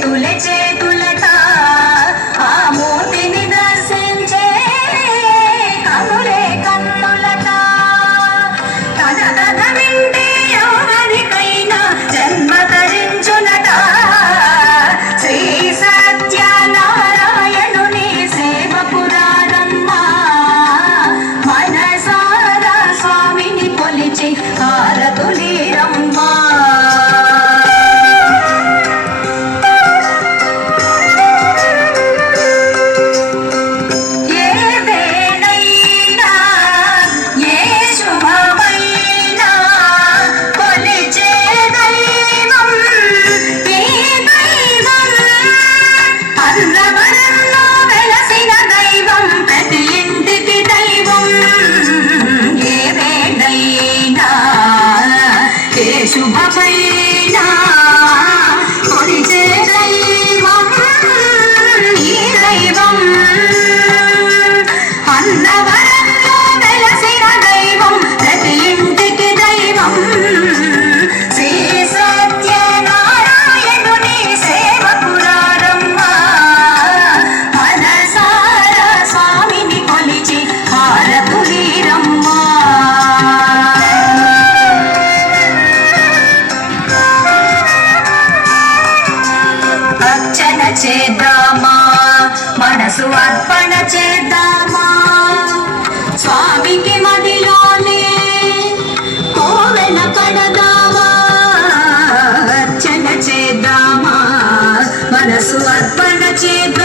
చేతులే చేతులట ఆ మూర్తిని దర్శించే కనులే కన్నులట తన తన వింటే ఎవరికైనా జన్మ ధరించునట శ్రీ సత్యనారాయణుని సేవకురారమ్మా మనసారా స్వామిని కొలిచి హారతులీరమ్మా శుభమైనా కొలిచే దైవం ఈ దైవం అన్నవరంలో వెలసిన దైవం ప్రతి ఇంటికి దైవం శ్రీ సత్యనారాయణుని సేవకురారమ్మా మనసారా స్వామిని కొలిచి హారతులీరమ్మా అర్చన చేద్దామా మనసు అర్పణ చేద్దామా స్వామికి మదిలోనే కోవెల కడదామా అర్చన చేద్దామా మనసు అర్పణ చేద్దామా